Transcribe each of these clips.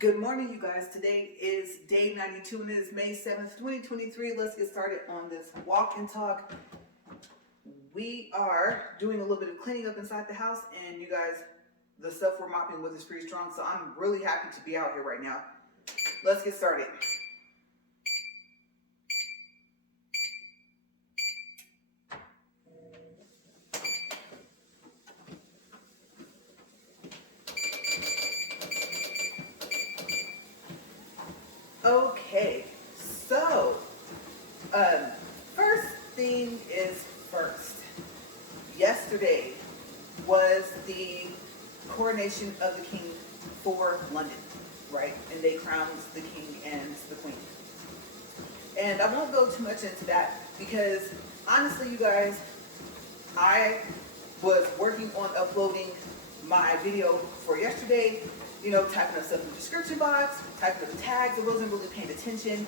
Good morning, you guys. Today is day 92 and it is May 7th, 2023. Let's get started on this walk and talk. We are doing a little bit of cleaning up inside the house, and you guys, the stuff we're mopping with is pretty strong, so I'm really happy to be out here right now. Let's get started. Okay, so first thing is first. Yesterday was the coronation of the king for London, right? And they crowned the king and the queen. And I won't go too much into that because honestly, you guys, I was working on uploading my video for yesterday, typing up stuff in the description box, typing up the tags. I wasn't really paying attention.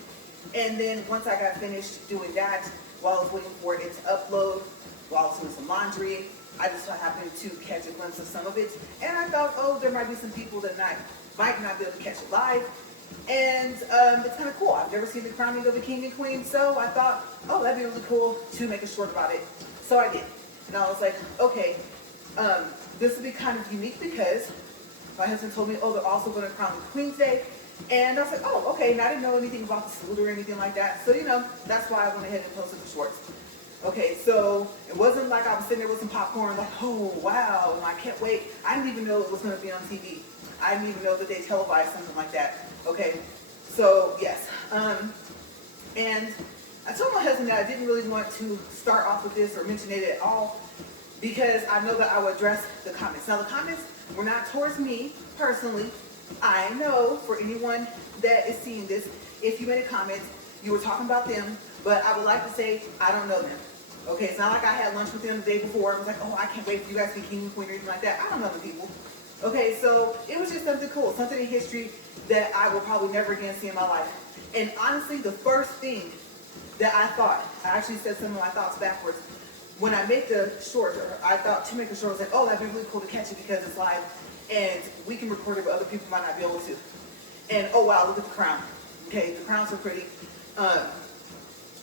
And then once I got finished doing that, while I was waiting for it to upload, while I was doing some laundry, I just happened to catch a glimpse of some of it. And I thought, oh, there might be some people that might not be able to catch it live. And it's kind of cool. I've never seen the crowning of the king and queen, so I thought, oh, that'd be really cool to make a short about it. So I did. And I was like, okay, this will be kind of unique because my husband told me, oh, they're also going to crown the queen today. And I was like, oh, okay. And I didn't know anything about the salute or anything like that. So, that's why I went ahead and posted the shorts. Okay, so it wasn't like I was sitting there with some popcorn like, oh, wow, and I can't wait. I didn't even know it was going to be on TV. I didn't even know that they televised something like that. Okay, so yes. And I told my husband that I didn't really want to start off with this or mention it at all because I know that I would address the comments. Now, the comments were not towards me personally. I know for anyone that is seeing this, if you made a comment, you were talking about them, but I would like to say I don't know them. Okay, it's not like I had lunch with them the day before. I was like, oh, I can't wait for you guys to be king and queen or anything like that. I don't know the people. Okay, so it was just something cool, something in history that I will probably never again see in my life. And honestly, the first thing that I thought, I actually said some of my thoughts backwards. When I made the short, or I thought to make the short, I was like, oh, that'd be really cool to catch it because it's live and we can record it, but other people might not be able to. And oh wow, look at the crown. Okay, the crowns are pretty.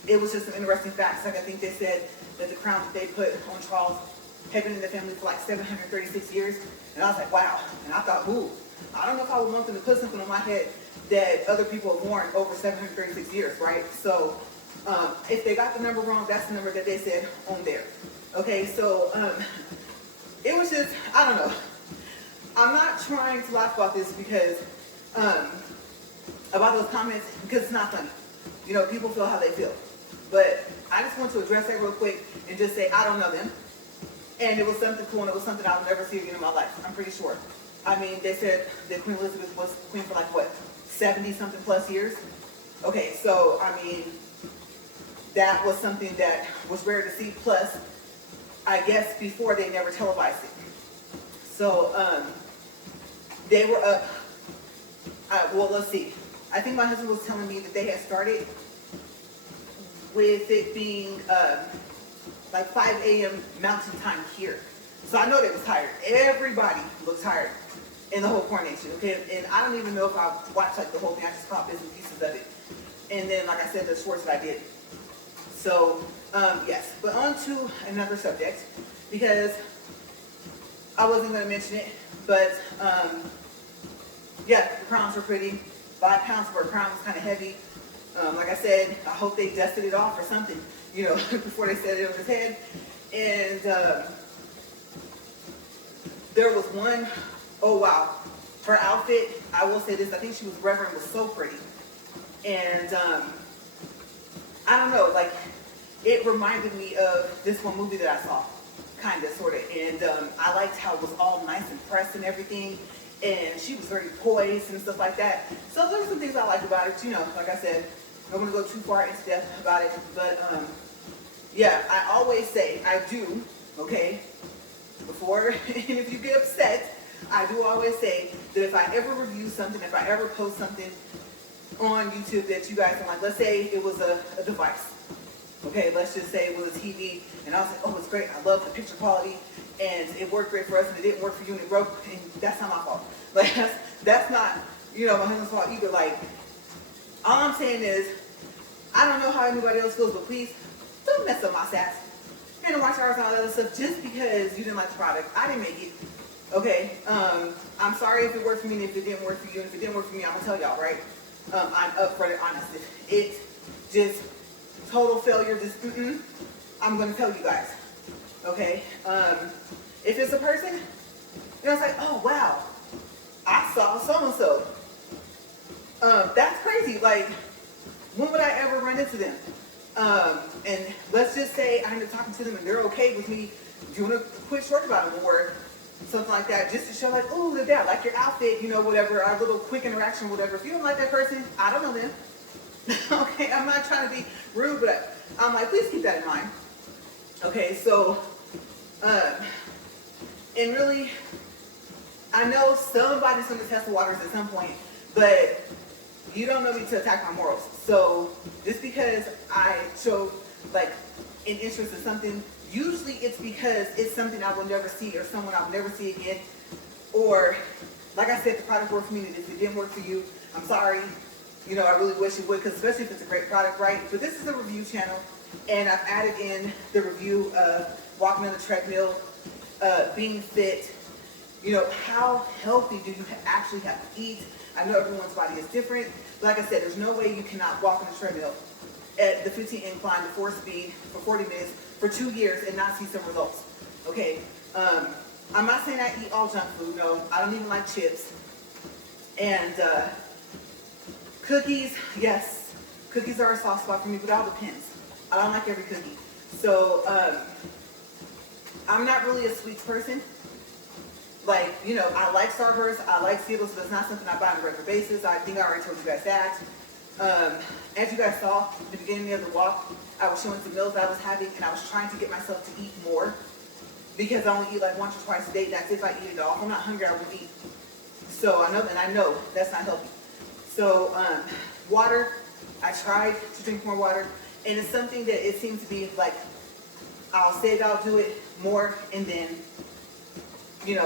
It was just some interesting facts. Like I think they said that the crown that they put on Charles had been in the family for like 736 years. And I was like, wow. And I thought, ooh, I don't know if I would want them to put something on my head that other people have worn over 736 years, right? So if they got the number wrong, that's the number that they said on there. Okay, so it was just, I don't know. I'm not trying to laugh about this because, about those comments, because it's not funny. People feel how they feel. But I just want to address that real quick and just say I don't know them. And it was something cool, and it was something I'll never see again in my life. I'm pretty sure. I mean, they said that Queen Elizabeth was queen for like, what, 70-something plus years? Okay, so, I mean, that was something that was rare to see. Plus, I guess before they never televised it. So, they were up, well, let's see. I think my husband was telling me that they had started with it being like 5 a.m. mountain time here. So I know they was tired. Everybody was tired in the whole coronation, okay? And I don't even know if I watched like the whole thing. I just caught bits and pieces of it. And then, like I said, the shorts that I did. So, yes. But on to another subject, because I wasn't going to mention it, but yeah, the crowns were pretty. 5 pounds for a crown was kind of heavy. Like I said, I hope they dusted it off or something, before they set it on his head. And there was one, oh wow, her outfit, I will say this, I think she was Reverend, was so pretty. And I don't know, like, it reminded me of this one movie that I saw, kind of, sort of. And I liked how it was all nice and pressed and everything. And she was very poised and stuff like that. So there were some things I liked about it. Like I said, I don't want to go too far into depth about it. But yeah, I always say, I do, okay, before, and if you get upset, I do always say that if I ever review something, if I ever post something on YouTube that you guys don't like, let's say it was a device. Okay, let's just say it was a TV, and I was like, oh, it's great. I love the picture quality, and it worked great for us, and it didn't work for you, and it broke, and that's not my fault. Like, that's not, my husband's fault either. Like, all I'm saying is, I don't know how anybody else feels, but please don't mess up my stats and watch hours and all that other stuff just because you didn't like the product. I didn't make it. Okay. I'm sorry if it worked for me and if it didn't work for you. And if it didn't work for me, I'm gonna tell y'all, right? I'm upfront and honest. If it just total failure, just I'm gonna tell you guys. Okay. If it's a person, it's like, oh wow, I saw so and so. That's crazy. Like, when would I ever run into them? And let's just say I end up talking to them and they're okay with me doing a quick short about them or something like that, just to show like, oh, look at that, like your outfit, whatever, our little quick interaction, whatever. If you don't like that person, I don't know them. Okay, I'm not trying to be rude, but I'm like, please keep that in mind. Okay, so, and really, I know somebody's going to test the waters at some point, but you don't know me to attack my morals. So just because I show like an interest in something, usually it's because it's something I will never see or someone I will never see again. Or like I said, the product worked for me, and if it didn't work for you, I'm sorry. I really wish it would, because especially if it's a great product, right? But this is a review channel, and I've added in the review of walking on the treadmill, being fit. How healthy do you actually have to eat? I know everyone's body is different. Like I said, there's no way you cannot walk on the treadmill at the 15 incline, the 4-speed, for 40 minutes, for 2 years and not see some results. Okay, I'm not saying I eat all junk food. No, I don't even like chips. And cookies, yes, cookies are a soft spot for me, but it all depends. I don't like every cookie. So I'm not really a sweets person. Like, I like Starburst, I like Skittles, but it's not something I buy on a regular basis. I think I already told you guys that. As you guys saw at the beginning of the walk, I was showing some meals I was having, and I was trying to get myself to eat more, because I only eat like once or twice a day. That's if I eat it all. If I'm not hungry, I won't eat. So I know that's not healthy. So water, I tried to drink more water, and it's something that it seems to be like, I'll say that I'll do it more, and then it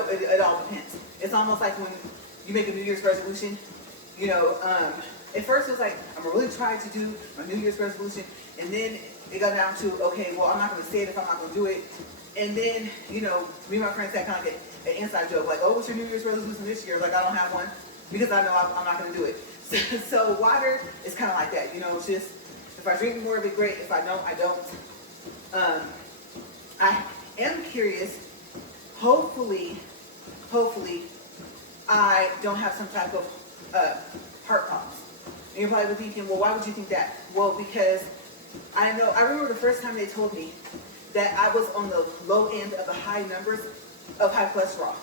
all depends. It's almost like when you make a New Year's resolution, at first it was like, I'm going to really try to do my New Year's resolution, and then it got down to, okay, well, I'm not going to say it if I'm not going to do it. And then, me and my friends had kind of an inside joke, like, oh, what's your New Year's resolution this year? Like, I don't have one, because I know I'm not going to do it. So water is kind of like that, it's just, if I drink more of it, great. If I don't, I don't. I am curious. Hopefully, I don't have some type of heart problems. And you're probably thinking, well, why would you think that? Well, because I remember the first time they told me that I was on the low end of the high numbers of high cholesterol.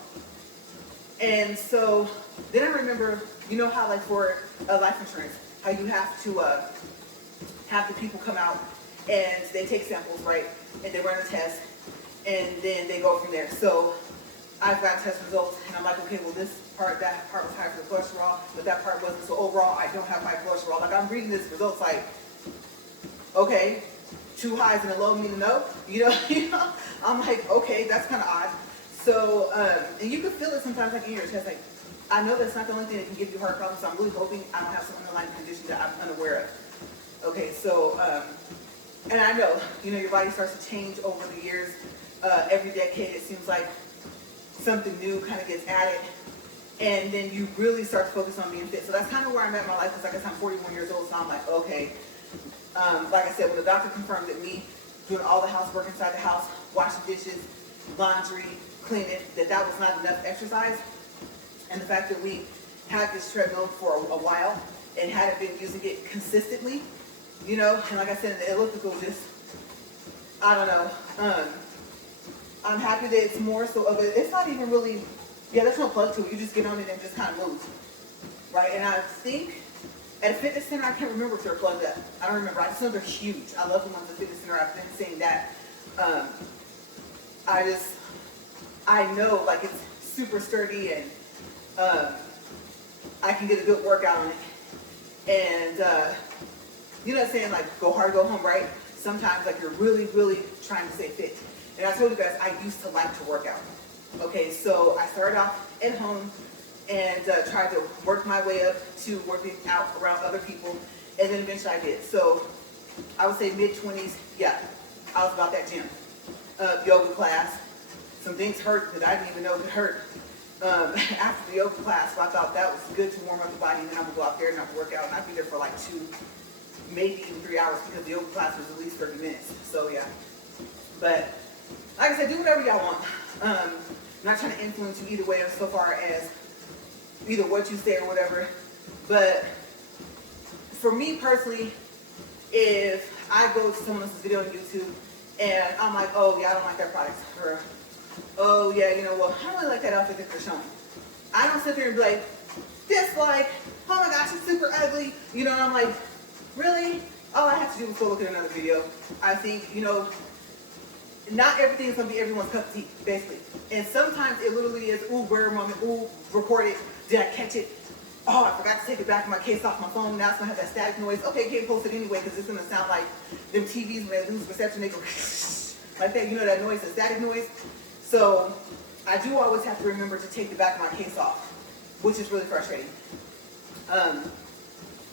And so then I remember, how like for life insurance, how you have to have the people come out and they take samples, right? And they run a test. And then they go from there. So I've got test results, and I'm like, okay, well, that part was high for the cholesterol, but that part wasn't. So overall, I don't have high cholesterol. Like, I'm reading this results like, okay, 2 highs and a low mean a no. I'm like, okay, that's kind of odd. So, and you can feel it sometimes, like in your chest. Like, I know that's not the only thing that can give you heart problems. So I'm really hoping I don't have some underlying condition that I'm unaware of. Okay, so, and I know, your body starts to change over the years. Every decade, it seems like something new kind of gets added, and then you really start to focus on being fit. So that's kind of where I'm at in my life. Because I guess I'm 41 years old, so I'm like, okay. Like I said, when the doctor confirmed that me doing all the housework inside the house, washing dishes, laundry, cleaning, that was not enough exercise, and the fact that we had this treadmill for a while and hadn't been using it consistently, and like I said, the elliptical just, I don't know. I'm happy that it's more so of it. It's not even really, there's no plug to it. You just get on it and just kind of move, right? And I think at a fitness center, I can't remember if they're plugged up. I don't remember. I just know they're huge. I love the ones at the fitness center. I've been saying that. I know like it's super sturdy, and I can get a good workout on it. And you know what I'm saying? Like, go hard, go home, right? Sometimes like you're really, really trying to stay fit. And I told you guys, I used to like to work out. Okay, so I started off at home, and tried to work my way up to working out around other people, and then eventually I did. So I would say mid-20s, yeah, I was about that gym. Yoga class, some things hurt that I didn't even know could hurt after the yoga class, so I thought that was good to warm up the body, and then I would go out there and I would work out, and I'd be there for like 2, maybe even 3 hours, because the yoga class was at least 30 minutes, so yeah. But like I said, do whatever y'all want. I'm not trying to influence you either way so far as either what you say or whatever. But for me personally, if I go to someone else's video on YouTube and I'm like, oh yeah, I don't like that product, or oh yeah, you know, well, I don't really like that outfit that they're showing. I don't sit there and be like, dislike, oh my gosh, it's super ugly, you know, and I'm like, really? All I have to do is go look at another video. I think, you know, not everything is going to be everyone's cup of tea, basically. And sometimes it literally is, ooh, rare moment, ooh, record it, did I catch it? Oh, I forgot to take it back in my case off my phone, now it's going to have that static noise. Okay, can't post it anyway, because it's going to sound like them TVs when they lose reception, they go like that, you know that noise, the static noise? So I do always have to remember to take the back of my case off, which is really frustrating.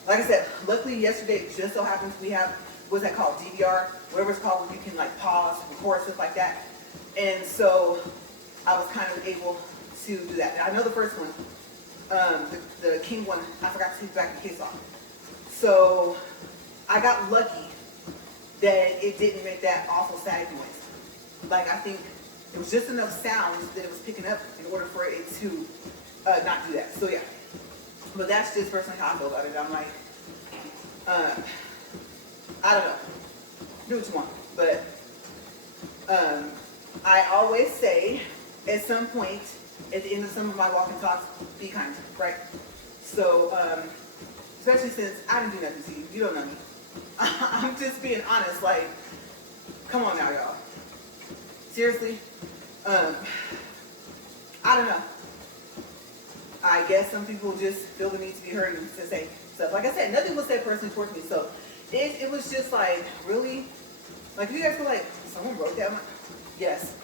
Like I said, luckily yesterday it just so happens we have, what's that called, DVR, whatever it's called, where you can like pause, record, stuff like that. And so I was kind of able to do that. Now I know the first one, the King one, I forgot to take the back of the case off. So I got lucky that it didn't make that awful static noise. Like I think it was just enough sounds that it was picking up in order for it to not do that. So yeah, but that's just personally how I feel about it. I'm like, I don't know, do what you want. But I always say at some point at the end of some of my walk and talks, be kind, right? So especially since I didn't do nothing to you, you don't know me. I'm just being honest, like, come on now, y'all. Seriously, I don't know. I guess some people just feel the need to be heard and to say stuff. Like I said, nothing was said personally towards me, so it was just like, really? Like, you guys feel like, someone wrote that one? Yes.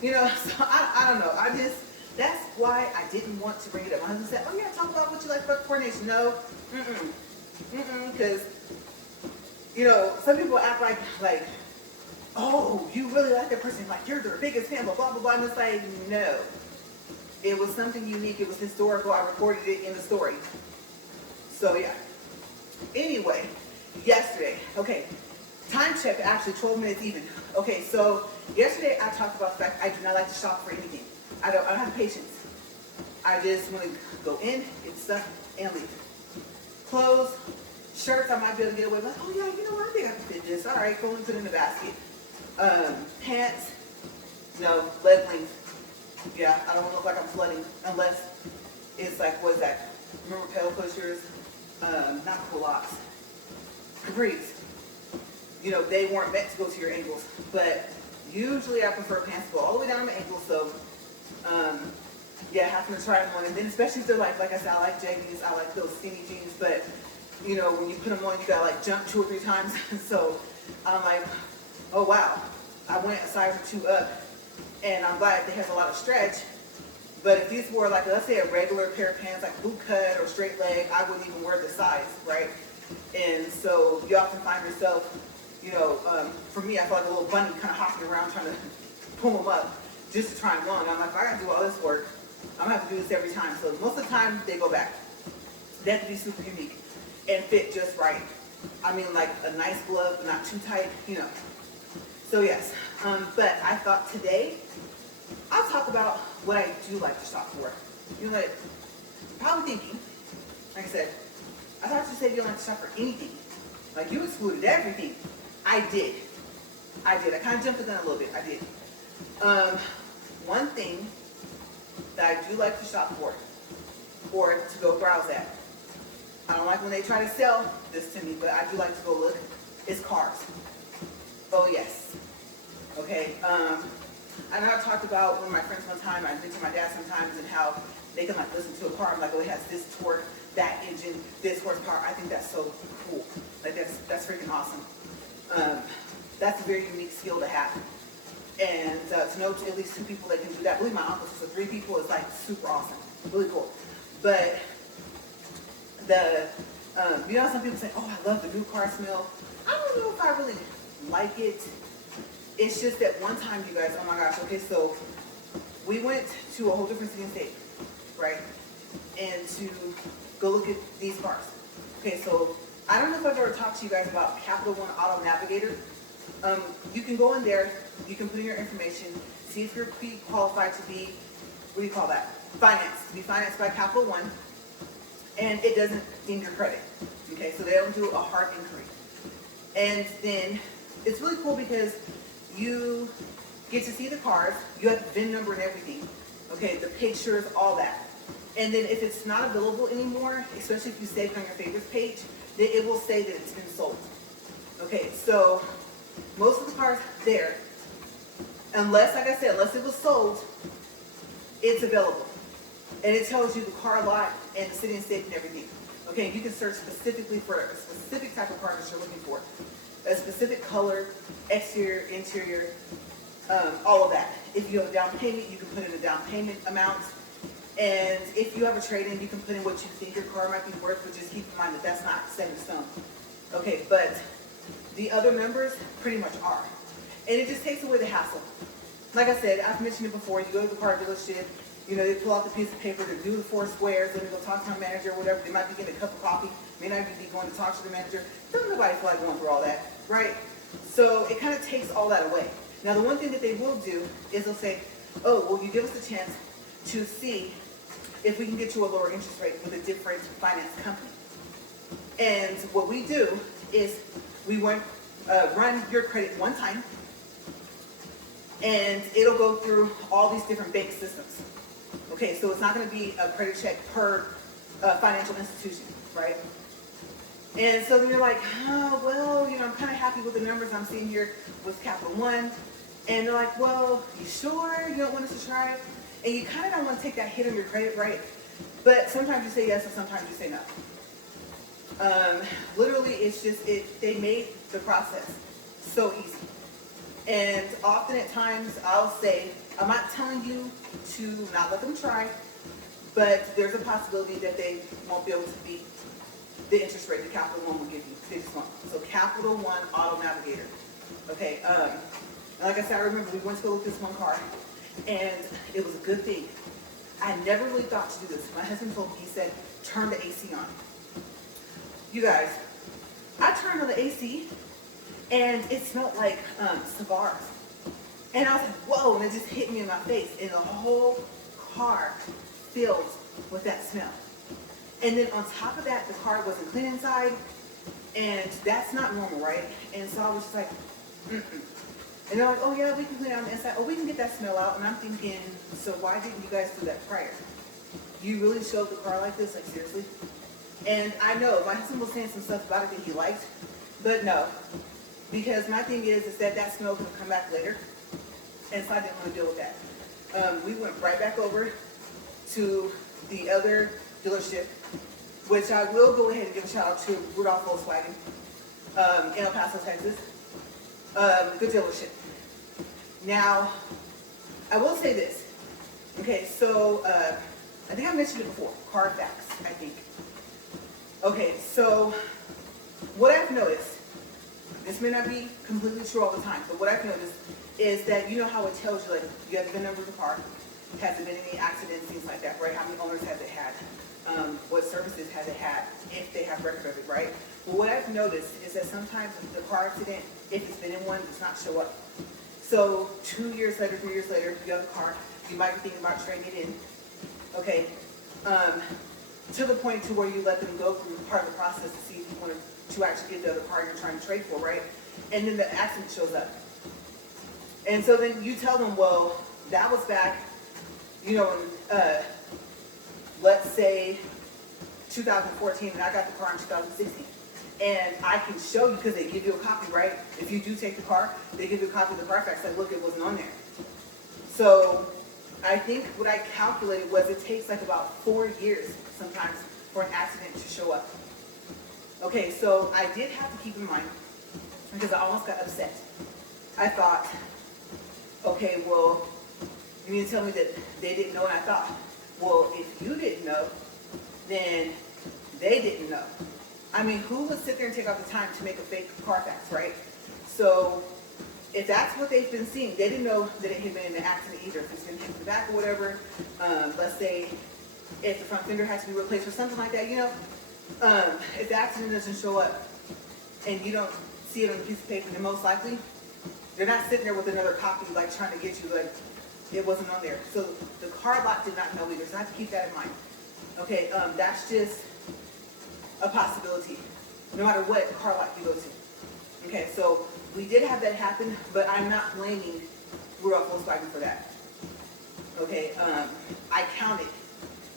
You know, so I don't know. That's why I didn't want to bring it up. My husband said, oh yeah, talk about what you like about Coronation. No, because, you know, some people act like, oh, you really like that person, like you're their biggest fan, blah, blah, blah, and it's like, no. It was something unique, it was historical, I recorded it in the story. So yeah. Anyway, yesterday, okay, time check, actually 12 minutes even. Okay, so yesterday I talked about the fact I do not like to shop for anything. I don't have patience. I just want to go in, get stuff, and leave. Clothes, shirts, I might be able to get away with, like, oh yeah, you know what, I think I can fit this. All right, go and put it in the basket. Pants, no, leg length. Yeah, I don't want to look like I'm flooding unless it's like, what is that? Remember pedal pushers? Not culottes. Capris. You know, they weren't meant to go to your ankles, but usually I prefer pants to go all the way down to my ankles, so yeah, having to try them on, and then especially if they're like I said, I like jeggings, I like those skinny jeans, but you know, when you put them on, you gotta like jump 2 or 3 times, so I'm like, oh wow, I went a size or 2 up, and I'm glad they have a lot of stretch. But if these were like, let's say a regular pair of pants, like boot cut or straight leg, I wouldn't even wear this size, right? And so you often find yourself, you know, for me, I feel like a little bunny kind of hopping around trying to pull them up just to try them on. I'm like, if I gotta do all this work, I'm gonna have to do this every time. So most of the time, they go back. They have to be super unique and fit just right. I mean, like a nice glove, but not too tight, you know. So yes, but I thought today, I'll talk about what I do like to shop for. You know what, you're probably thinking, like I said, I thought you said you don't like to shop for anything. Like you excluded everything. I did. I kind of jumped the gun a little bit. I did. One thing that I do like to shop for, or to go browse at, I don't like when they try to sell this to me, but I do like to go look, is cars. Oh yes. Okay. I know I talked about one of my friends one time, I mentioned my dad sometimes, and how they can like listen to a car, I'm like, oh, it has this torque, that engine, this horsepower. I think that's so cool. Like that's freaking awesome. That's a very unique skill to have. And to know at least 2 people that can do that. I believe my uncle, so 3 people is like super awesome. Really cool. But the, you know, some people say, oh, I love the new car smell. I don't know if I really like it. It's just that one time, you guys, oh my gosh, okay, so we went to a whole different city and state, right? And to go look at these cars. Okay, so I don't know if I've ever talked to you guys about Capital One Auto Navigator. You can go in there, you can put in your information, see if you're qualified to be, what do you call that? Financed, to be financed by Capital One, and it doesn't ding your credit. Okay, so they don't do a hard inquiry. And then it's really cool because you get to see the cars, you have the VIN number and everything, okay, the pictures, all that. And then if it's not available anymore, especially if you save it on your favorites page, then it will say that it's been sold. Okay, so most of the cars there, unless, like I said, unless it was sold, it's available. And it tells you the car lot and the city and state and everything. Okay, you can search specifically for a specific type of car that you're looking for. A specific color, exterior, interior, all of that. If you have a down payment, you can put in a down payment amount. And if you have a trade-in, you can put in what you think your car might be worth, but just keep in mind that that's not set in stone. Okay, but the other numbers pretty much are. And it just takes away the hassle. Like I said, I've mentioned it before, you go to the car dealership, you know, they pull out the piece of paper to do the 4 squares, then they go talk to a manager or whatever. They might be getting a cup of coffee, may not even be going to talk to the manager. Doesn't nobody feel like going through all that, right? So it kind of takes all that away. Now the one thing that they will do is they'll say, oh, well, you give us a chance to see if we can get you a lower interest rate with a different finance company. And what we do is we run your credit one time, and it'll go through all these different bank systems. Okay, so it's not going to be a credit check per financial institution, right? And so then you're like, oh, well, you know, I'm kind of happy with the numbers I'm seeing here with Capital One. And they're like, well, you sure you don't want us to try it? And you kind of don't want to take that hit on your credit, right? But sometimes you say yes and sometimes you say no. Literally, it's just, they made the process so easy. And often at times I'll say, I'm not telling you to not let them try, but there's a possibility that they won't be able to beat the interest rate that Capital One will give you. They just won't. So Capital One Auto Navigator. Okay, and like I said, I remember we went to go look at this one car, and it was a good thing. I never really thought to do this. My husband told me, he said, turn the AC on. You guys, I turned on the AC, and it smelled like cigars. And I was like, whoa, and it just hit me in my face. And the whole car filled with that smell. And then on top of that, the car wasn't clean inside. And that's not normal, right? And so I was just like, mm-mm. And they're like, oh yeah, we can clean it on the inside. Oh, we can get that smell out. And I'm thinking, so why didn't you guys do that prior? You really showed the car like this? Like, seriously? And I know, my husband was saying some stuff about it that he liked, but no. Because my thing is that that smell could come back later. And so I didn't want to deal with that. We went right back over to the other dealership, which I will go ahead and give a shout out to Rudolph Volkswagen in El Paso, Texas. Good dealership. Now, I will say this. Okay, so I think I mentioned it before, Carfax, I think. Okay, so what I've noticed, this may not be completely true all the time, but what I've noticed is that, you know how it tells you, like, you have the VIN number of the car, has there been any accidents, things like that, right? How many owners has it had? What services has it had, if they have record of it, right? But what I've noticed is that sometimes the car accident, if it's been in one, does not show up. So 2 years later, 3 years later, you have a car, you might be thinking about trading it in, okay? To the point to where you let them go through part of the process to see if you want to actually get the other car you're trying to trade for, right? And then the accident shows up. And so then you tell them, well, that was back, you know, in, let's say 2014, and I got the car in 2016. And I can show you, because they give you a copy, right? If you do take the car, they give you a copy of the Carfax, like, look, it wasn't on there. So I think what I calculated was it takes like about 4 years sometimes for an accident to show up. Okay, so I did have to keep in mind, because I almost got upset. I thought, okay, well, you mean to tell me that they didn't know? And I thought, well, if you didn't know, then they didn't know. I mean, who would sit there and take out the time to make a fake Carfax, right? So if that's what they've been seeing, they didn't know that it had been in an accident either. If it's been hit in the back or whatever, let's say if the front fender has to be replaced or something like that, you know, if the accident doesn't show up and you don't see it on a piece of paper, then most likely they're not sitting there with another copy like trying to get you like it wasn't on there. So the car lot did not know either, so I have to keep that in mind. Okay, that's just a possibility, no matter what car lot you go to. Okay, so we did have that happen, but I'm not blaming Rudolph Volkswagen for that. Okay, I counted,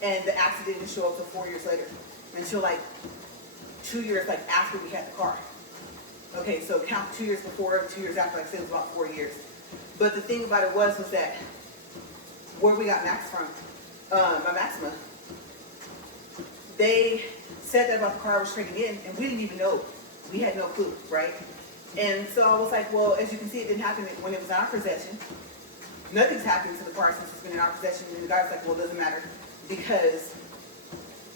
and the accident didn't show up until 4 years later, until like 2 years like after we had the car. Okay, so count 2 years before, 2 years after, like I said, it was about 4 years. But the thing about it was that where we got Max from, my Maxima, they said that about the car I was trading in, and we didn't even know. We had no clue, right? And so I was like, well, as you can see, it didn't happen when it was in our possession. Nothing's happened to the car since it's been in our possession. And the guy's like, well, it doesn't matter because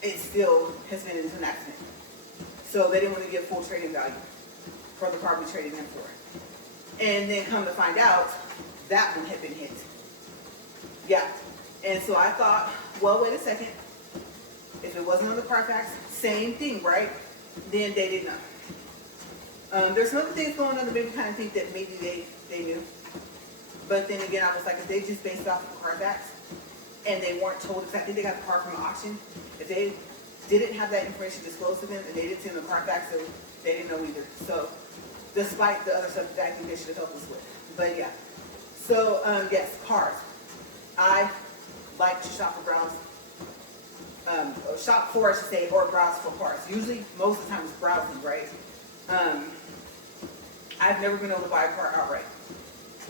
it still has been into an accident. So they didn't want to give full trading value for the car we traded in for. And then come to find out, that one had been hit. Yeah. And so I thought, well, wait a second. If it wasn't on the Carfax, same thing, right? Then they didn't know. There's some other things going on that made me kind of think that maybe they knew. But then again, I was like, if they just based off of Carfax and they weren't told, because I think they got the car from an auction, if they didn't have that information disclosed to them and they didn't see the Carfax, so they didn't know either. So despite the other stuff that I think they should have helped us with. But yeah. So yes, cars. I like to shop for browse. Shop for, I should say, or browse for cars. Usually, most of the time it's browsing, right? I've never been able to buy a car outright.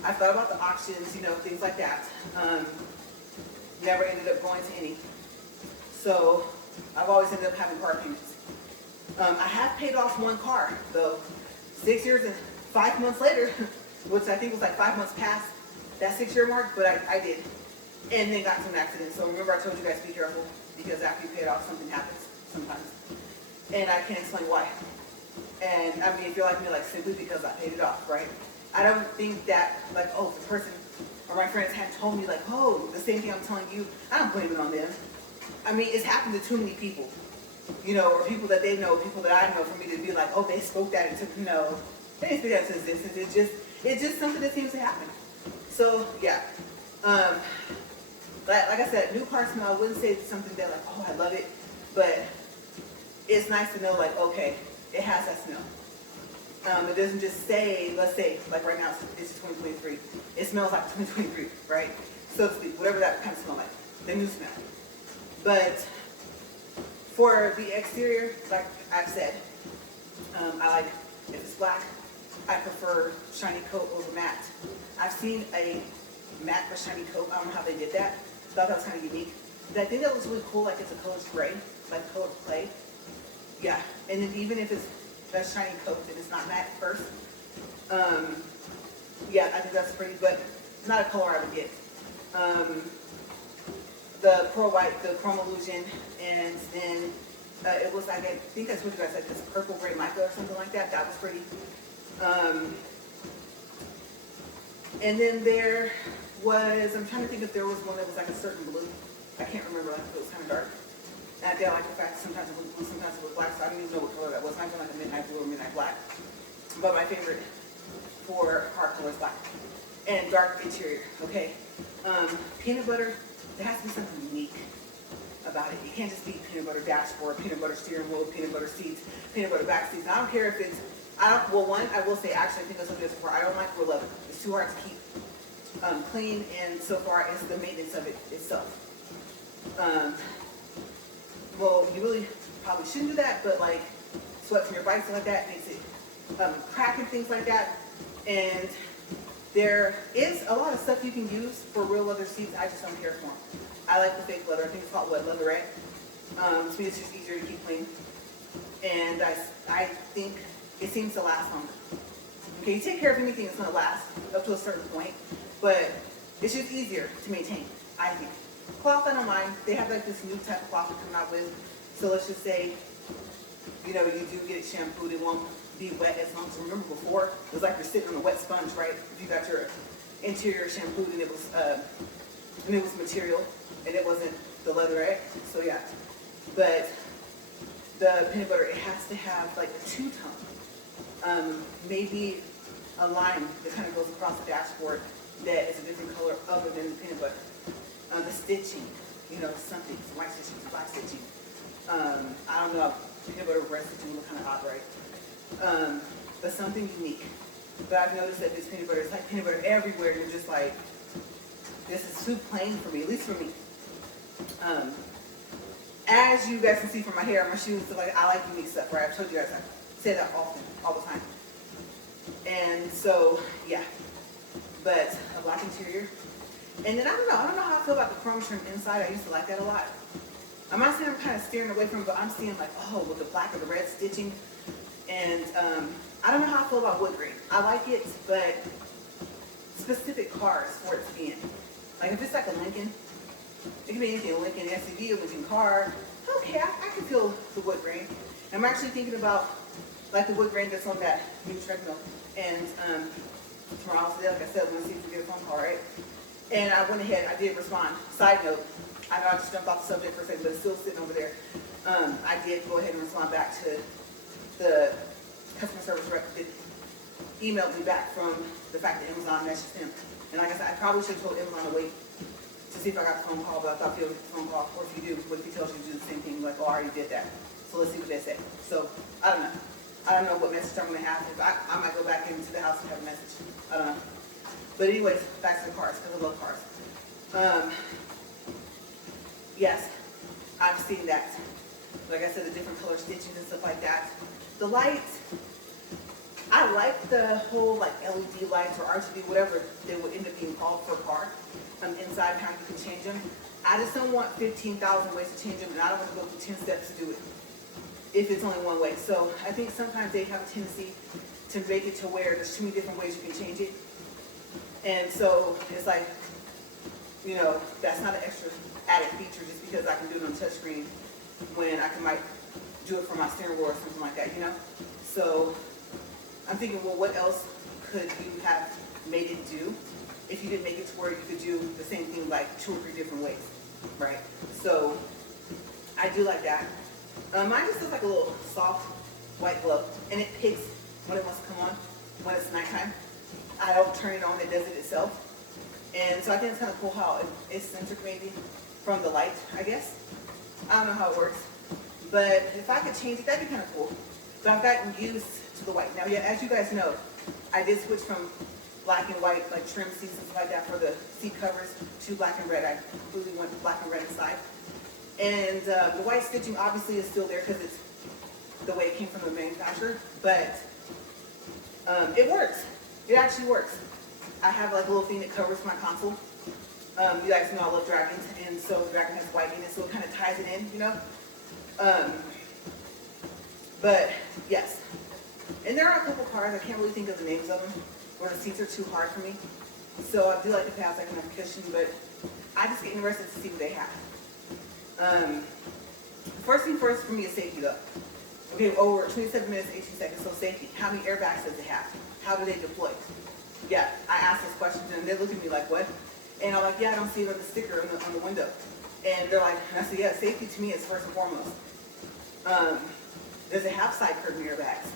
I've thought about the auctions, you know, things like that. Never ended up going to any. So I've always ended up having car payments. I have paid off one car, though, 6 years and 5 months later, which I think was like 5 months past that 6-year mark, but I did. And then got into an accident. So remember I told you guys to be careful, because after you pay it off, something happens sometimes. And I can't explain why. And I mean, if you're like me, like simply because I paid it off, right? I don't think that, like, oh, the person or my friends had told me, like, oh, the same thing I'm telling you, I don't blame it on them. I mean, it's happened to too many people, you know, or people that they know, people that I know, for me to be like, oh, they spoke that into, no, they didn't speak that into existence. It's just something that seems to happen. So, yeah. Like I said, new car smell, I wouldn't say it's something that like, oh, I love it, but it's nice to know, like, okay, it has that smell. It doesn't just say, let's say, like right now, it's 2023. It smells like 2023, right? So to speak, whatever that kind of smell like, the new smell. But for the exterior, like I've said, I like, if it's black, I prefer shiny coat over matte. I've seen a matte but shiny coat. I don't know how they did that. Thought that was kind of unique. I think that looks really cool, like it's a colored gray, like a colored clay. Yeah, and then even if it's that shiny coat and it's not matte first, yeah, I think that's pretty, but it's not a color I would get. The pearl white, the chrome illusion, and then it was like, I think that's what you guys said, this purple gray mica or something like that. That was pretty. And then there was, I'm trying to think if there was one that was like a certain blue. I can't remember, like it was kind of dark. And I did like the fact that sometimes it was blue, sometimes it was black, so I didn't even know what color that was. It might have been like a midnight blue or midnight black. But my favorite for car color is black. And dark interior, okay? Peanut butter, there has to be something unique about it. It can't just be peanut butter dashboard, peanut butter steering wheel, peanut butter seats, peanut butter back seats. I don't care if it's, well, one, I will say, actually, I think that's what it is before. I don't like real leather. It's too hard to keep clean, and so far as the maintenance of it itself. Well, you really probably shouldn't do that, but like sweat from your bike, stuff like that, makes it crack and things like that. And there is a lot of stuff you can use for real leather seats. I just don't care for them. I like the fake leather. I think it's called what, leatherette. To me, it's just easier to keep clean. And I think it seems to last longer. Okay, you take care of anything, it's going to last up to a certain point, but it's just easier to maintain, I think. Cloth, I don't mind. They have like this new type of cloth they're coming out with, So let's just say, you know, you do get it shampooed, it won't be wet as long as, remember before, it was like you're sitting on a wet sponge, right? If you got your interior shampooed and it was material and it wasn't the leather, right? So yeah, but the peanut butter, it has to have like a two-tone, maybe a line that kind of goes across the dashboard that is a different color other than the peanut butter. The stitching, you know, something, white stitching, black stitching. I don't know, peanut butter red stitching look kind of odd, right? But something unique. But I've noticed that this peanut butter, it's like peanut butter everywhere, and you're just like, this is too plain for me, at least for me. As you guys can see from my hair and my shoes, so like I like unique stuff, right? I've told you guys I say that often, all the time. And so, yeah. But a black interior. And then I don't know how I feel about the chrome trim inside. I used to like that a lot. I'm not saying I'm kind of steering away from it, but I'm seeing like, oh, with the black or the red stitching. And I don't know how I feel about wood grain. I like it, but specific cars for it to be in. Like if it's like a Lincoln, it can be anything, a Lincoln SUV, a Lincoln car. Okay, I can feel the wood grain. I'm actually thinking about like the wood grain that's on that new treadmill. And tomorrow, today, like I said, I'm going to see if we get a phone call, right? And I went ahead, I did respond. Side note, I know I just jumped off the subject for a second, but it's still sitting over there. I did go ahead and respond back to the customer service rep that emailed me back from the fact that Amazon messaged him. And like I said, I probably should have told Amazon to wait to see if I got the phone call, but I thought you'll get the phone call, or if you do, what if he tells you to do the same thing, like, oh, I already did that. So let's see what they say. So, I don't know. I don't know what message I'm going to have. I might go back into the house and have a message. I don't know. But anyways, back to the cars, because I love cars. Yes, I've seen that. Like I said, the different color stitching and stuff like that. The lights, I like the whole like LED lights or RGB, whatever they would end up being called for a car. Inside how you can change them. I just don't want 15,000 ways to change them, and I don't want to go through 10 steps to do it if it's only one way. So I think sometimes they have a tendency to make it to where there's too many different ways you can change it. And so it's like, you know, that's not an extra added feature just because I can do it on touchscreen when I might do it from my steering wheel or something like that, you know? So I'm thinking, well, what else could you have made it do if you didn't make it to where you could do the same thing like 2 or 3 different ways, right? So I do like that. Mine just looks like a little soft white glove, and it picks when it wants to come on, when it's nighttime. I don't turn it on, it does it itself. And so I think it's kind of cool how it's centered maybe from the light, I guess. I don't know how it works. But if I could change it, that'd be kind of cool. But I've gotten used to the white. Now, yeah, as you guys know, I did switch from black and white, like trim seats and stuff like that for the seat covers, to black and red. I completely went black and red inside. And the white stitching obviously is still there because it's the way it came from the manufacturer, but it works. It actually works. I have like a little thing that covers my console. You guys know I love dragons, and so the dragon has white in it, so it kind of ties it in, you know? But yes. And there are a couple cars, I can't really think of the names of them, where the seats are too hard for me. So I do like the pass, I can have a cushion, but I just get interested to see what they have. First thing first for me is safety though. Okay, over 27 minutes, 18 seconds, so safety. How many airbags does it have? How do they deploy? Yeah, I asked those questions and they look at me like, what? And I'm like, yeah, I don't see it on the sticker on the window. And they're like, and I said, yeah, safety to me is first and foremost. Does it have side curtain airbags?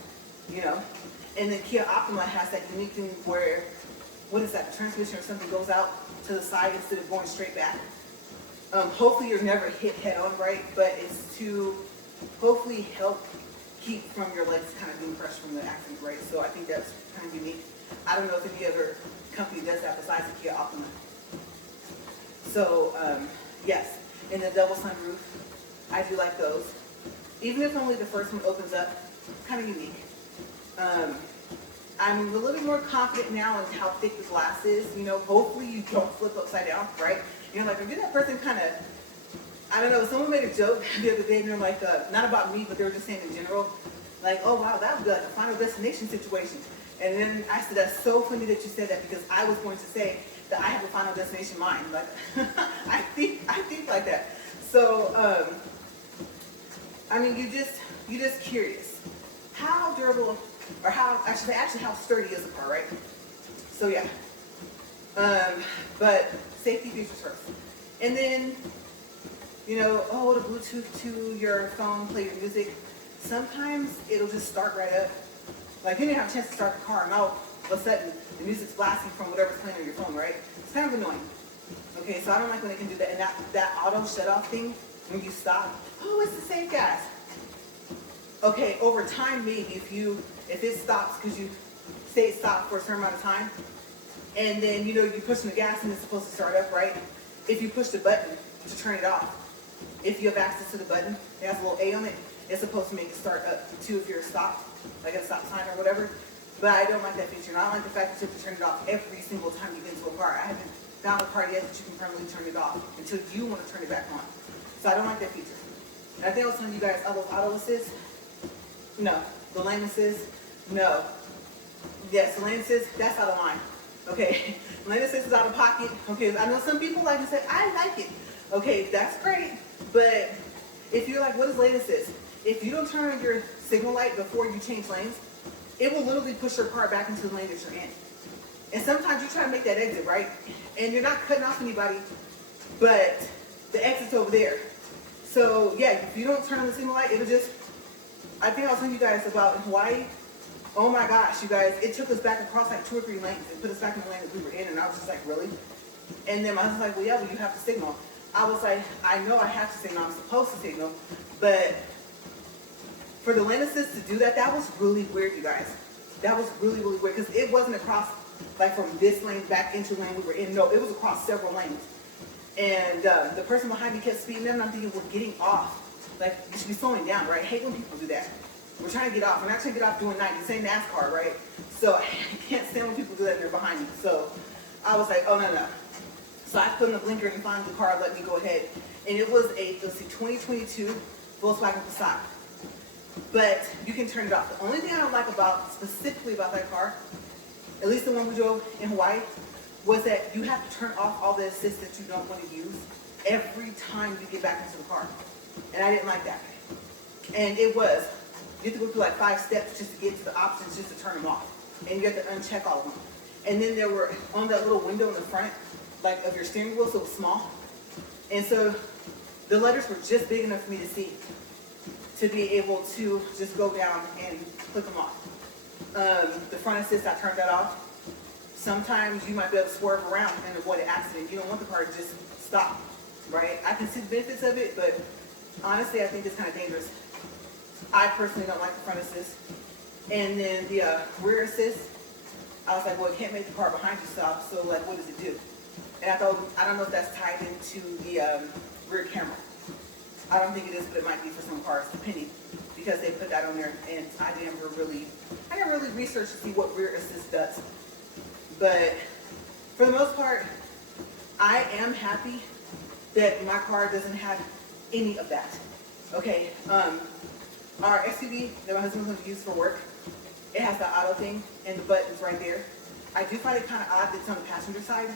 You know? And then Kia Optima has that unique thing where, what is that, the transmission or something goes out to the side instead of going straight back. Hopefully you're never hit head on, right? But it's to hopefully help keep from your legs kind of being crushed from the accident, right? So I think that's kind of unique. I don't know if any other company does that besides the Kia Optima. So, yes. And the double sunroof, I do like those. Even if only the first one opens up, kind of unique. I'm a little bit more confident now in how thick the glass is. You know, hopefully you don't flip upside down, right? You know, like, if that person kind of, I don't know, someone made a joke the other day, and they're like, not about me, but they were just saying in general, like, oh, wow, that would be like a Final Destination situation. And then I said, that's so funny that you said that, because I was going to say that I have a Final Destination mind. Like, I think like that. So, I mean, you just curious. How durable, or actually how sturdy is the car, right? So yeah. But safety features first. And then, you know, oh, the Bluetooth to your phone, play your music. Sometimes it'll just start right up. Like you didn't have a chance to start the car, and all of a sudden the music's blasting from whatever's playing on your phone, right? It's kind of annoying. Okay, so I don't like when they can do that. And that auto shut off thing, when you stop, oh, it's the same gas. Okay, over time, maybe if it stops because you say it stopped for a certain amount of time, and then you know you're pushing the gas and it's supposed to start up, right? If you push the button to turn it off, if you have access to the button, it has a little A on it, it's supposed to make it start up too if you're stopped, like a stop sign or whatever. But I don't like that feature. And I don't like the fact that you have to turn it off every single time you get into a car. I haven't found a car yet that you can permanently turn it off until you want to turn it back on. So I don't like that feature. And I think I was telling you guys, all those auto assists, no. The lane assist, no. Yes, the lane assist, that's out of line. Okay, lane assist is out of pocket. Okay, I know some people like to say, I like it. Okay, that's great. But if you're like, what is lane assist? If you don't turn on your signal light before you change lanes, it will literally push your car back into the lane that you're in. And sometimes you try to make that exit, right? And you're not cutting off anybody, but the exit's over there. So yeah, if you don't turn on the signal light, it'll just, I think I was telling you guys about in Hawaii. Oh my gosh, you guys, it took us back across like 2 or 3 lanes and put us back in the lane that we were in, and I was just like, really? And then my husband's like, well, yeah, well, you have to signal. I was like, I know I have to signal, I'm supposed to signal, but for the lane assist to do that, that was really weird, you guys. That was really, really weird, because it wasn't across, like from this lane back into the lane we were in. No, it was across several lanes. And the person behind me kept speeding up, and I'm thinking, we're getting off. Like, you should be slowing down, right? I hate when people do that. We're trying to get off. We're not trying to get off doing 90. Same NASCAR, right? So I can't stand when people do that and they're behind me. So I was like, oh, no. So I put in the blinker and finally the car let me go ahead. And it was a, 2022 Volkswagen Passat. But you can turn it off. The only thing I don't like specifically about that car, at least the one we drove in Hawaii, was that you have to turn off all the assists that you don't want to use every time you get back into the car. And I didn't like that. And it was, you have to go through like 5 steps just to get to the options just to turn them off. And you have to uncheck all of them. And then there were, on that little window in the front, like of your steering wheel, so it was small. And so the letters were just big enough for me to see, to be able to just go down and click them off. The front assist, I turned that off. Sometimes you might be able to swerve around and avoid an accident. You don't want the car to just stop, right? I can see the benefits of it, but honestly, I think it's kind of dangerous. I personally don't like the front assist. And then the rear assist, I was like, well, it can't make the car behind you stop, so like, what does it do? And I thought, I don't know if that's tied into the rear camera. I don't think it is, but it might be for some cars, depending, because they put that on there, and I didn't really research to see what rear assist does. But for the most part, I am happy that my car doesn't have any of that. Okay, our SUV that my husband's going to use for work, it has the auto thing, and the button's right there. I do find it kind of odd that it's on the passenger side,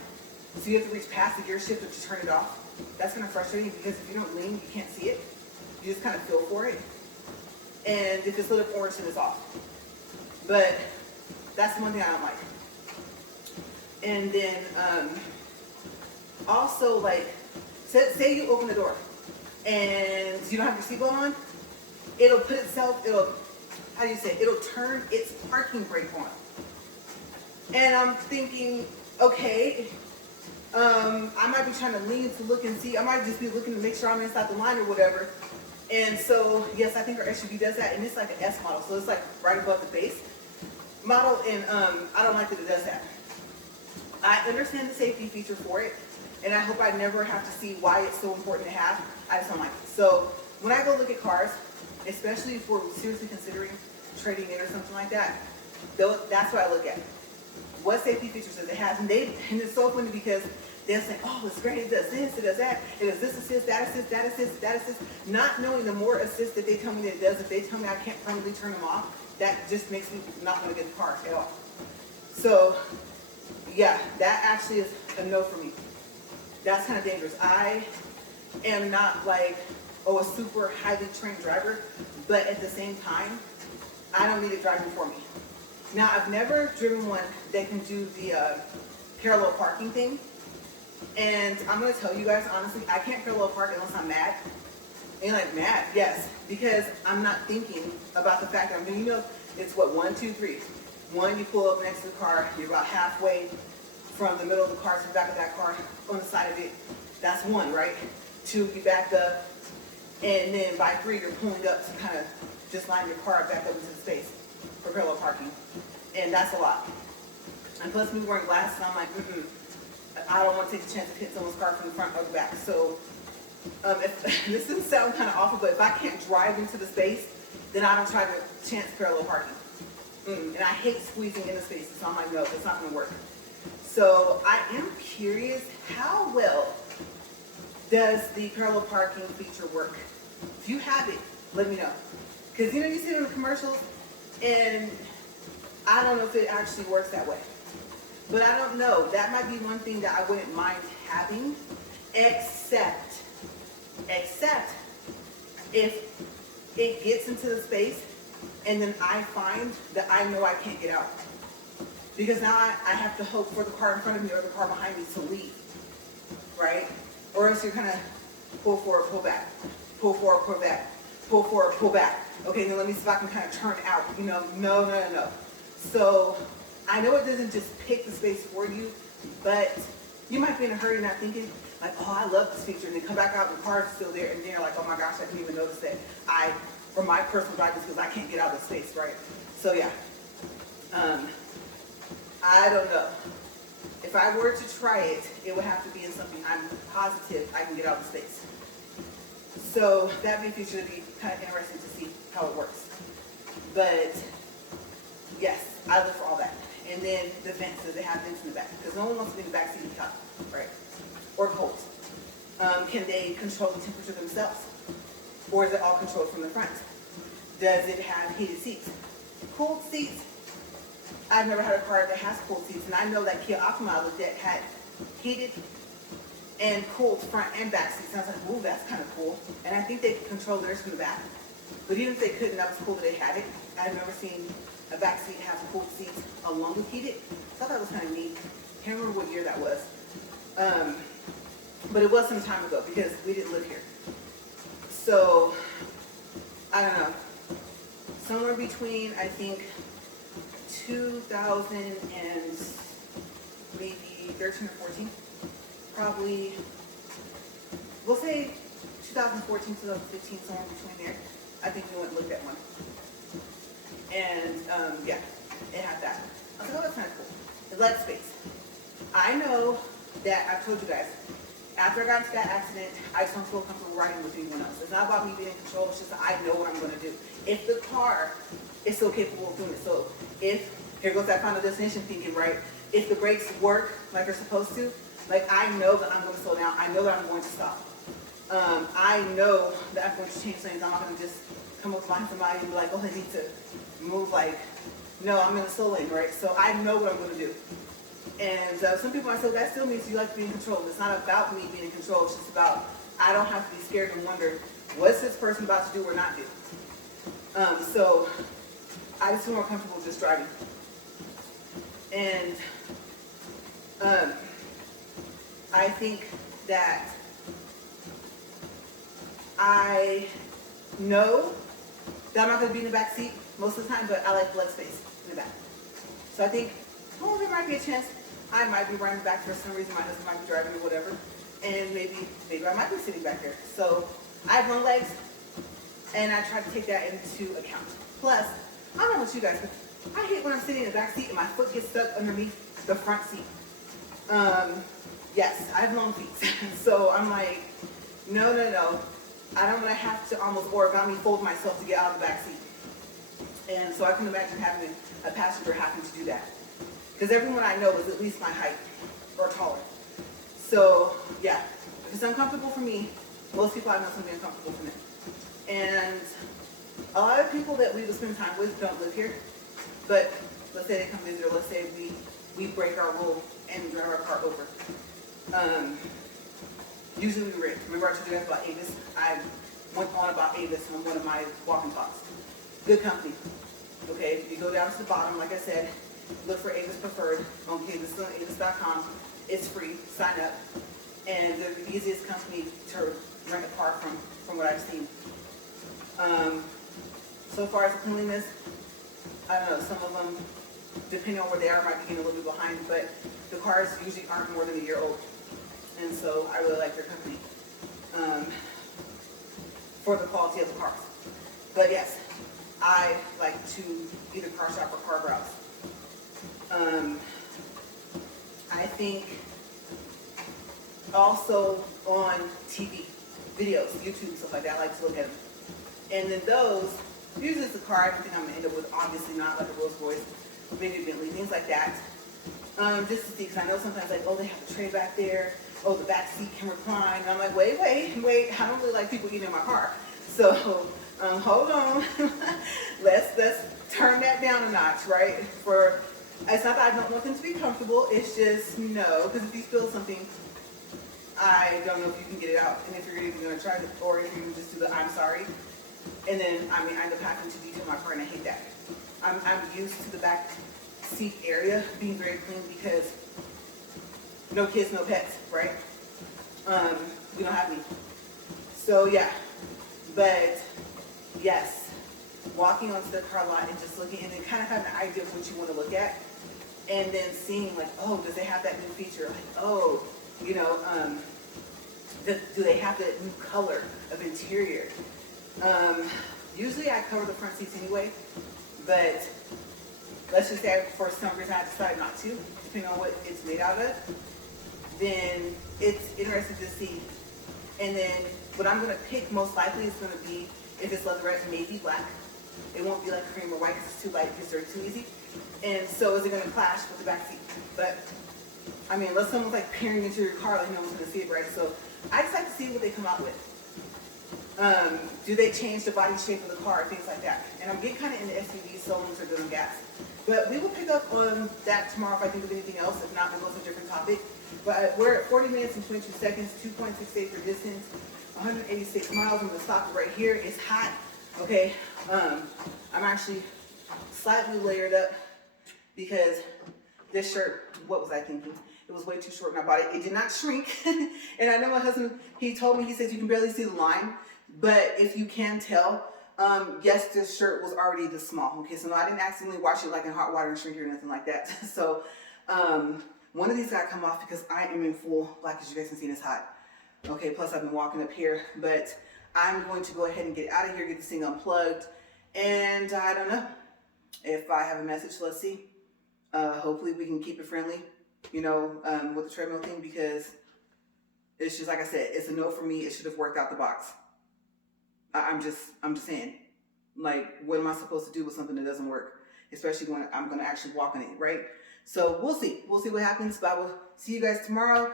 so you have to reach past the gear shift to turn it off. That's going to frustrate you, because if you don't lean, you can't see it. You just kind of feel for it. And if it's lit up orange, then it's off. But that's the one thing I don't like. And then also, like, say you open the door and you don't have your seatbelt on, it'll turn its parking brake on. And I'm thinking, okay, I might be trying to lean to look and see, I might just be looking to make sure I'm inside the line or whatever. And so, yes, I think our SUV does that, and it's like an S model, so it's like right above the base model, and I don't like that it does that. I understand the safety feature for it, and I hope I never have to see why it's so important to have. I just don't like it. So when I go look at cars, especially if we're seriously considering trading in or something like that, that's what I look at. What safety features does it have? And it's so funny because they'll say, oh, it's great, it does this, it does that, it does this assist, that assist, that assist, that assist. Not knowing the more assist that they tell me that it does, if they tell me I can't permanently turn them off, that just makes me not want to get the car at all. So, yeah, that actually is a no for me. That's kind of dangerous. I am not like a super highly trained driver, but at the same time, I don't need it driving for me. Now, I've never driven one that can do the parallel parking thing. And I'm going to tell you guys, honestly, I can't parallel park unless I'm mad. And you're like, mad? Yes. Because I'm not thinking about the fact that I'm doing, it's what, 1, 2, 3. 1, you pull up next to the car. You're about halfway from the middle of the car to the back of that car on the side of it. That's 1, right? 2, you back up. And then by 3, you're pulling up to kind of just line your car back up into the space for parallel parking. And that's a lot. And plus me wearing glasses, I'm like, I don't want to take a chance to hit someone's car from the front or the back. So if this doesn't sound kind of awful, but if I can't drive into the space, then I don't try to chance parallel parking. And I hate squeezing into spaces, so I'm like, no, it's not going to work. So I am curious, how well does the parallel parking feature work? If you have it, let me know. Because you see it in the commercials, and I don't know if it actually works that way. But I don't know. That might be one thing that I wouldn't mind having, except if it gets into the space and then I find that I know I can't get out. Because now I have to hope for the car in front of me or the car behind me to leave, right? Or else you're kind of pull forward, pull back, pull forward, pull back, pull forward, pull back. Okay, now let me see if I can kind of turn out, no. So I know it doesn't just pick the space for you, but you might be in a hurry not thinking, like, oh, I love this feature, and then come back out and the car is still there, and then you're like, oh my gosh, I didn't even notice that for my personal driving skills, I can't get out of the space, right? So yeah, I don't know. If I were to try it, it would have to be in something I'm positive I can get out of the space. So that would be a feature that would be kind of interesting to see how it works. But yes, I look for all that. And then the vents, does it have vents in the back? Because no one wants to be in the back seat of the car, right? Or cold. Can they control the temperature themselves? Or is it all controlled from the front? Does it have heated seats? Cooled seats? I've never had a car that has cooled seats, and I know that Kia Optima that had heated and cooled front and back seats. And I was like, ooh, that's kind of cool. And I think they could control theirs from the back. But even if they couldn't, that was cool that they had it. I've never seen a back seat have cooled seats along with heated. So I thought it was kind of neat. Can't remember what year that was. But it was some time ago because we didn't live here. So, I don't know. Somewhere between, I think, 2000 and maybe 13 or 14. Probably, we'll say 2014, 2015, somewhere between there. I think we went and looked at one. And yeah, it had that. I was like, oh, that's kind of cool. The leg space. I know that I've told you guys, after I got into that accident, I just don't feel comfortable riding with anyone else. It's not about me being in control, it's just that I know what I'm going to do. If the car is so capable of doing it. So if, here goes that final destination thinking, right? If the brakes work like they're supposed to, like I know that I'm going to slow down. I know that I'm going to stop. I know that I'm going to change lanes. I'm not going to just come up behind somebody and be like, oh, I need to move. Like, no, I'm in a slow lane, right? So I know what I'm going to do. And some people might say, that still means you like to be in control. It's not about me being in control. It's just about, I don't have to be scared and wonder, what's this person about to do or not do? So I just feel more comfortable just driving. And I think that I know that I'm not going to be in the back seat most of the time, but I like leg space in the back. So I think, oh, there might be a chance I might be running back for some reason. My husband might be driving or whatever. And maybe I might be sitting back there. So I have long legs, and I try to take that into account. Plus, I don't know about you guys, but I hate when I'm sitting in the back seat and my foot gets stuck underneath the front seat. Yes, I have long feet. So I'm like, no. I don't want to have to almost origami fold myself to get out of the back seat. And so I can imagine having a passenger having to do that. Because everyone I know is at least my height or taller. So yeah, if it's uncomfortable for me, most people I know is going to be uncomfortable for them. And a lot of people that we would spend time with don't live here. But let's say they come visit, or let's say we break our rule and drive our car over. Usually we rent. Remember I told you guys about Avis? went on about Avis on one of my walking talks. Good company. Okay, you go down to the bottom, like I said, look for Avis Preferred on Avis.com. It's free, sign up. And they're the easiest company to rent a car from what I've seen. So far as the cleanliness, I don't know, some of them, depending on where they are, might be getting a little bit behind, but the cars usually aren't more than a year old. And so I really like their company for the quality of the cars. But yes, I like to either car shop or car browse. I think also on TV, videos, YouTube, stuff like that, I like to look at them. And then those, usually it's a car I don't think I'm going to end up with, obviously not like a Rolls Royce, maybe a Bentley, things like that. Just to see, because I know sometimes like, oh, they have a tray back there, oh, the back seat can recline, and I'm like, wait, I don't really like people eating in my car. So, hold on, let's turn that down a notch, right? It's not that I don't want them to be comfortable, it's just, no, because if you spill something, I don't know if you can get it out, and if you're even going to try it, or if you can just do the I'm sorry, and then, I end up having to detail my car, and I hate that. I'm used to the back seat area being very clean because no kids, no pets, right? We don't have any. So yeah, but yes, walking onto the car lot and just looking and then kind of having an idea of what you want to look at, and then seeing like, oh, does they have that new feature? Like, oh, you know, do they have that new color of interior? Usually I cover the front seats anyway, but let's just say for some reason I decide not to, depending on what it's made out of, then it's interesting to see. And then what I'm going to pick most likely is going to be, if it's leatherette, maybe black. It won't be like cream or white because it's too light because they're too easy. And so is it going to clash with the back seat? But unless someone's like peering into your car, like no one's going to see it, right? So I just like to see what they come out with. Do they change the body shape of the car, things like that? And I'm getting kind of into SUVs, so long as they're good on gas. But we will pick up on that tomorrow if I think of anything else. If not, we'll go to a different topic. But we're at 40 minutes and 22 seconds, 2.68 for distance, 186 miles. I'm going to stop it right here. It's hot. Okay. I'm actually slightly layered up because this shirt, what was I thinking? It was way too short and I bought it. It did not shrink. And I know my husband, he told me, he says you can barely see the line. But if you can tell, yes, this shirt was already this small. Okay, so no, I didn't accidentally wash it like in hot water and shrink it or nothing like that. So one of these got to come off because I am in full black, as you guys can see, it's hot. Okay, plus I've been walking up here. But I'm going to go ahead and get out of here, get this thing unplugged. And I don't know if I have a message. Let's see. Hopefully we can keep it friendly, you know, with the treadmill thing, because it's just, like I said, it's a no for me. It should have worked out the box. I'm just saying, like, what am I supposed to do with something that doesn't work? Especially when I'm going to actually walk on it, right? So we'll see. We'll see what happens, but I will see you guys tomorrow.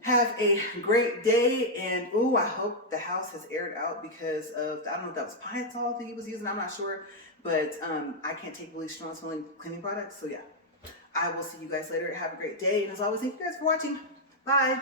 Have a great day, and ooh, I hope the house has aired out because of, I don't know if that was pine tar that he was using, I'm not sure, but I can't take really strong smelling cleaning products, so yeah. I will see you guys later. Have a great day, and as always, thank you guys for watching. Bye.